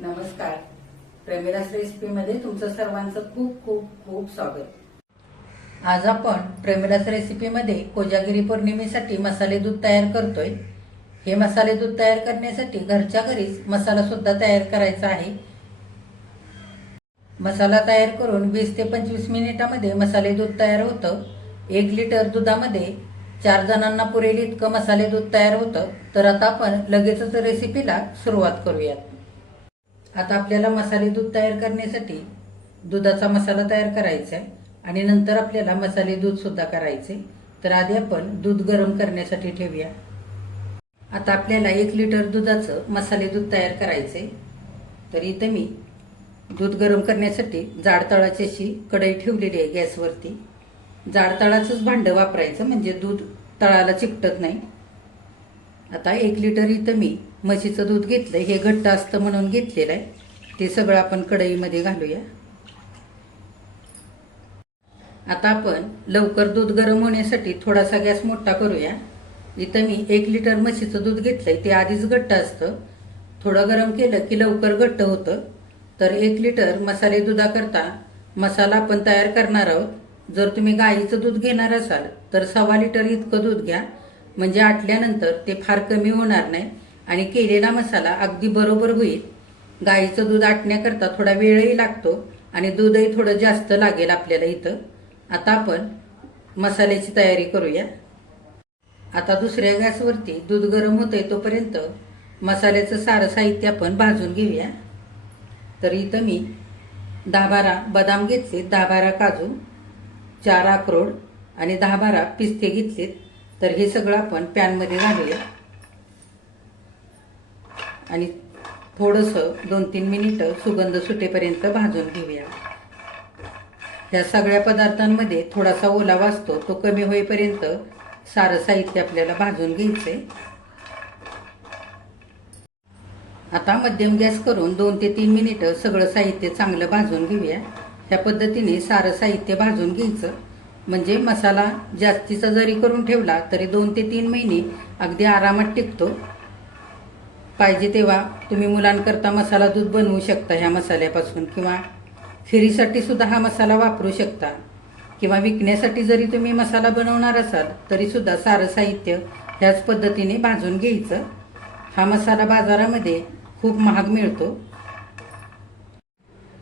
नमस्कार. प्रेमिरास रेसिपीमध्ये तुमचं सर्वांचं खूप खूप खूप स्वागत. आज आपण प्रेमिरास रेसिपीमध्ये कोजागिरी पौर्णिमेसाठी मसाले दूध तयार करतोय. हे मसाले दूध तयार करण्यासाठी घरच्या घरीच मसाला सुद्धा तयार करायचा आहे. मसाला तयार करून वीस ते पंचवीस मिनिटामध्ये मसाले दूध तयार होतं. एक लिटर दुधामध्ये चार जणांना पुरेल इतकं मसाले दूध तयार होतं. तर आता आपण लगेचच रेसिपीला सुरुवात करूयात. आता आपल्याला मसाले दूध तयार करण्यासाठी दुधाचा मसाला तयार करायचा आहे. आणि नंतर आपल्याला मसाले दूध सुद्धा करायचे. तर आधी आपण दूध गरम करण्यासाठी ठेवूया. आता आपल्याला एक लिटर दुधाचं मसाले दूध तयार करायचे तर इथं मी दूध गरम करण्यासाठी जाड तळाची अशी कढई ठेवलेली आहे गॅसवरती. जाड तळाचंच भांडं वापरायचं म्हणजे दूध तळाला चिकटत नाही. आता एक लिटर इथं मी म्हशीचं दूध घेतलं हे घट्ट असतं म्हणून घेतलेलं आहे. ते सगळं आपण कढईमध्ये घालूया. आता आपण लवकर दूध गरम होण्यासाठी थोडासा गॅस मोठा करूया. इथं मी एक लिटर म्हशीचं दूध घेतलंय ते आधीच घट्ट असतं. थोडं गरम केलं की लवकर घट्ट होतं. तर एक लिटर मसाले दुधाकरता मसाला आपण तयार करणार आहोत. जर तुम्ही गाईचं दूध घेणार असाल तर सव्वा लिटर इतकं दूध घ्या. म्हणजे आटल्यानंतर ते फार कमी होणार नाही. आणि केलेला मसाला अगदी बरोबर होईल. गाईचं दूध आटण्याकरता थोडा वेळही लागतो आणि दूधही थोडं जास्त लागेल आपल्याला इथं. आता आपण मसाल्याची तयारी करूया. आता दुसऱ्या गॅसवरती दूध गरम होतंय तोपर्यंत मसाल्याचं सारं साहित्य आपण भाजून घेऊया. तर इथं मी दहा बारा बदाम घेतले दहा बारा काजू चार अक्रोड आणि दहा बारा पिस्ते घेतलेत. तर हे सगळं आपण पॅनमध्ये घालूया. आणि थोडंसं दोन तीन मिनिटं सुगंध सुटेपर्यंत भाजून घेऊया. ह्या सगळ्या पदार्थांमध्ये थोडासा ओलावा असतो तो कमी होईपर्यंत सारं साहित्य आपल्याला भाजून घ्यायचंय. आता मध्यम गॅस करून दोन ते तीन मिनिटं सगळं साहित्य चांगलं भाजून घेऊया. ह्या पद्धतीने सारं साहित्य भाजून घ्यायचं. म्हणजे मसाला जास्तीचा जरी करून ठेवला तरी दोन ते तीन महिने अगदी आरामात टिकतो. पाहिजे तेव्हा तुम्ही मुलांकरता मसाला दूध बनवू शकता ह्या मसाल्यापासून किंवा खिरीसाठी सुद्धा हा मसाला वापरू शकता. किंवा विकण्यासाठी जरी तुम्ही मसाला बनवणार असाल तरीसुद्धा सारं साहित्य ह्याच पद्धतीने भाजून घ्यायचं. हा मसाला बाजारामध्ये खूप महाग मिळतो.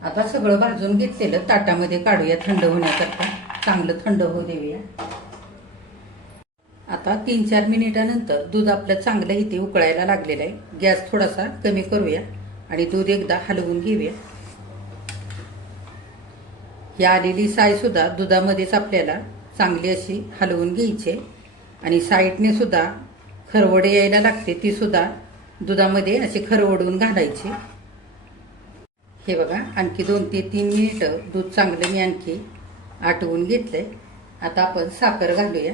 आता सगळं भाजून घेतलेलं ताटामध्ये काढूया थंड होण्याकरता. चांगलं थंड होऊ देऊया. आता तीन चार मिनिटानंतर दूध आपलं चांगलं इथे उकळायला लागलेलं आहे. गॅस थोडासा कमी करूया आणि दूध एकदा हलवून घेऊया. ही आलेली सायसुद्धा दुधामध्येच आपल्याला चांगली अशी हलवून घ्यायची आणि साईडने सुद्धा खरवडे यायला लागते ती सुद्धा दुधामध्ये अशी खरवडून घालायची. हे बघा आणखी दोन ते तीन मिनिटं दूध चांगलं मी आणखी आटवून घेतलंय. आता आपण साखर घालूया.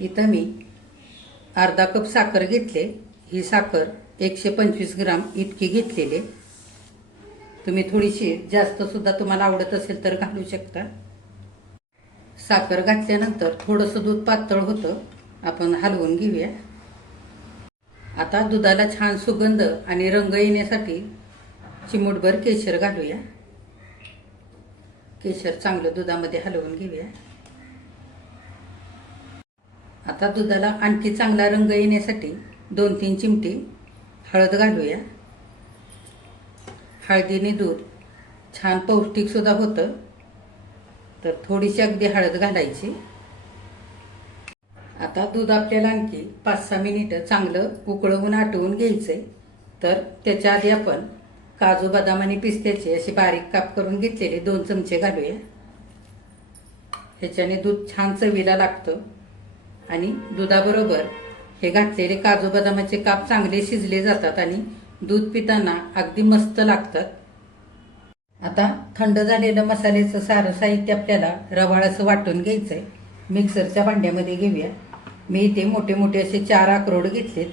इथं मी अर्धा कप साखर घेतले. ही साखर एकशे पंचवीस ग्राम इतकी घेतलेली. तुम्ही थोडीशी जास्तसुद्धा तुम्हाला आवडत असेल तर घालू शकता. साखर घातल्यानंतर थोडंसं दूध पातळ होतं. आपण हलवून घेऊया. आता दुधाला छान सुगंध आणि रंग येण्यासाठी चिमूटभर केशर घालूया. केशर चांगलं दुधामध्ये हलवून घेऊया. आता दुधाला आणखी चांगला रंग येण्यासाठी दोन तीन चिमटी हळद घालूया. हळदीने दूध छान पौष्टिकसुद्धा होतं. तर थोडीशी अगदी हळद घालायची. आता दूध आपल्याला आणखी पाच सहा मिनिटं चांगलं उकळवून आटवून घ्यायचं आहे तर त्याच्या आधी आपण काजू बदाम आणि पिस्त्याचे असे बारीक काप करून घेतलेले दोन चमचे घालूया. ह्याच्याने दूध छान चवीला लागतं. आणि दुधाबरोबर हे घातलेले काजू बदामाचे काप चांगले शिजले जातात आणि दूध पिताना अगदी मस्त लागतात. आता थंड झालेलं मसाल्याचं सारं साहित्य आपल्याला रवाळ असं वाटून आहे मिक्सरच्या भांड्यामध्ये घेऊया. मी इथे मोठे मोठे असे चार अक्रोड घेतलेत.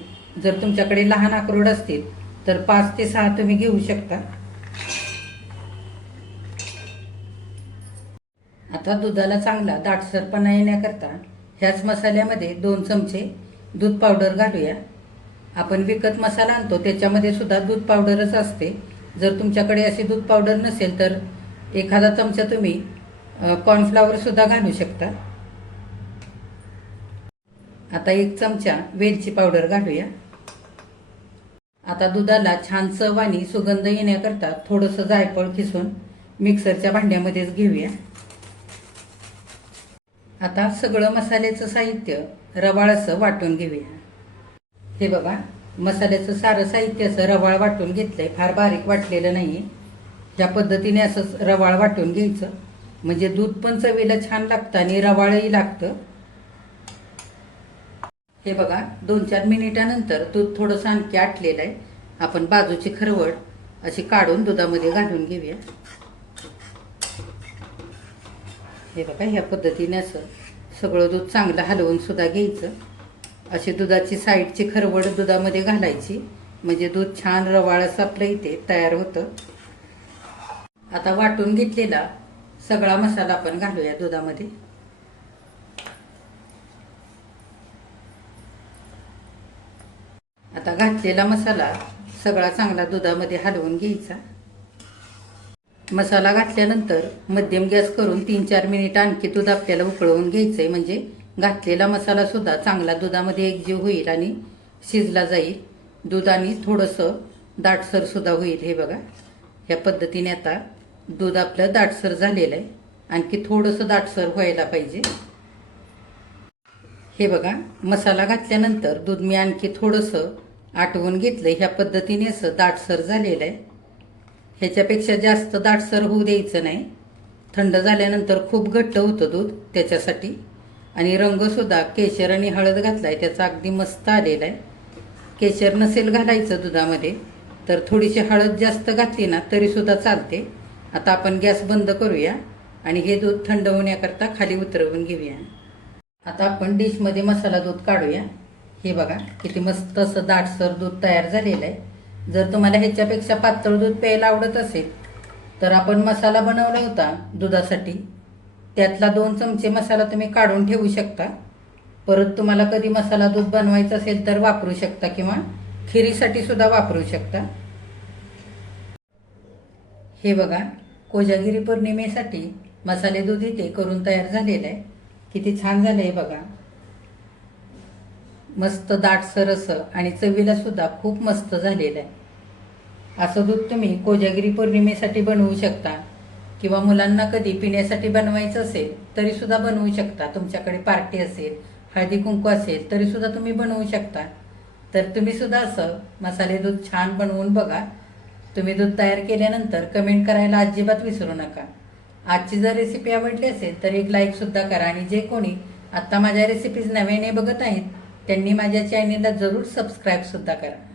जर तुमच्याकडे लहान अक्रोड असतील तर पाच ते सहा तुम्ही घेऊ शकता. आता दुधाला चांगला दाटसरपणा येण्याकरता ह्याच मसाल्यामध्ये दोन चमचे दूध पावडर घालूया. आपण विकत मसाला आणतो त्याच्यामध्ये सुद्धा दूध पावडरच असते. जर तुमच्याकडे अशी दूध पावडर नसेल तर एखादा चमचा तुम्ही कॉर्नफ्लावरसुद्धा घालू शकता. आता एक चमचा वेलची पावडर घालूया. आता दुधाला छान चव आणि सुगंध येण्याकरता थोडंसं जायफळ खिसून मिक्सरच्या भांड्यामध्येच घेऊया. आता सगळं मसाल्याचं साहित्य रवाळ असं वाटून घेऊया. हे बघा मसाल्याचं सारं साहित्य असं रवाळ वाटून घेतलंय. फार बारीक वाटलेलं नाही या पद्धतीने असंच रवाळ वाटून घ्यायचं म्हणजे दूध पण चवीला छान लागतं आणि रवाळही लागतं. हे बघा दोन चार मिनिटानंतर दूध थोडंसं आणखी आटलेलं आहे. आपण बाजूची खरवड अशी काढून दुधामध्ये घालून घेऊया. हे बघा ह्या पद्धतीने असं सगळं दूध चांगलं हलवून सुद्धा घ्यायचं. अशी दुधाची साईडची खरवड दुधामध्ये घालायची. म्हणजे दूध छान रवाळ असं आपलं इथे तयार होतं. आता वाटून घेतलेला सगळा मसाला आपण घालूया दुधामध्ये. आता घातलेला मसाला सगळा चांगला दुधामध्ये हलवून घ्यायचा. मसाला घातल्यानंतर मध्यम गॅस करून तीन चार मिनिट आणखी दूध आपल्याला उकळवून घ्यायचं आहे म्हणजे घातलेला मसाला सुद्धा चांगला दुधामध्ये एकजीव होईल आणि शिजला जाईल. दूध आणि थोडंसं दाटसर सुद्धा होईल. हे बघा ह्या पद्धतीने आता दूध आपलं दाटसर झालेलं आहे. आणखी थोडंसं दाटसर व्हायला पाहिजे. हे बघा मसाला घातल्यानंतर दूध मी आणखी थोडंसं आटवून घेतलं ह्या पद्धतीने असं दाटसर झालेलं आहे. ह्याच्यापेक्षा जास्त दाटसर होऊ द्यायचं नाही. थंड झाल्यानंतर खूप घट्ट होतं दूध त्याच्यासाठी. आणि रंगसुद्धा केशर आणि हळद घातला आहे त्याचा अगदी मस्त आलेला आहे केशर नसेल घालायचं दुधामध्ये तर थोडीशी हळद जास्त घातली ना तरीसुद्धा चालते. आता आपण गॅस बंद करूया आणि हे दूध थंड होण्याकरता खाली उतरवून घेऊया. आता आपण डिशमध्ये मसाला दूध काढूया. हे बघा किती मस्त असं दाटसर दूध तयार झालेलं आहे. जर तुम्हाला ह्याच्यापेक्षा पातळ दूध प्यायला आवडत असेल तर आपण मसाला बनवला होता दुधासाठी. त्यातला दोन चमचे मसाला तुम्ही काढून ठेवू शकता. परत तुम्हाला कधी मसाला दूध बनवायचं असेल तर वापरू शकता किंवा खिरीसाठी सुद्धा वापरू शकता. हे बघा कोजागिरी पौर्णिमेसाठी मसाले दूध इथे करून तयार झालेलं आहे. किती छान झालं आहे बघा. मस्त दाटसर असं आणि चवीला सुद्धा खूप मस्त झालेलं आहे. असं दूध तुम्ही कोजागिरी पौर्णिमेसाठी बनवू शकता किंवा मुलांना कधी पिण्यासाठी बनवायचं असेल तरी सुद्धा बनवू शकता. तुमच्याकडे पार्टी असेल हळदी कुंकू असेल तरी सुद्धा तुम्ही बनवू शकता. तर तुम्ही सुद्धा असं मसाले दूध छान बनवून बघा. तुम्ही दूध तयार केल्यानंतर कमेंट करायला अजिबात विसरू नका. आजची जर रेसिपी आवडली असेल तर एक लाईक सुद्धा करा. आणि जे कोणी आत्ता माझ्या रेसिपीज नव्याने बघत आहेत त्यांनी माझ्या चॅनेलला जरूर सबस्क्राईब सुद्धा करा.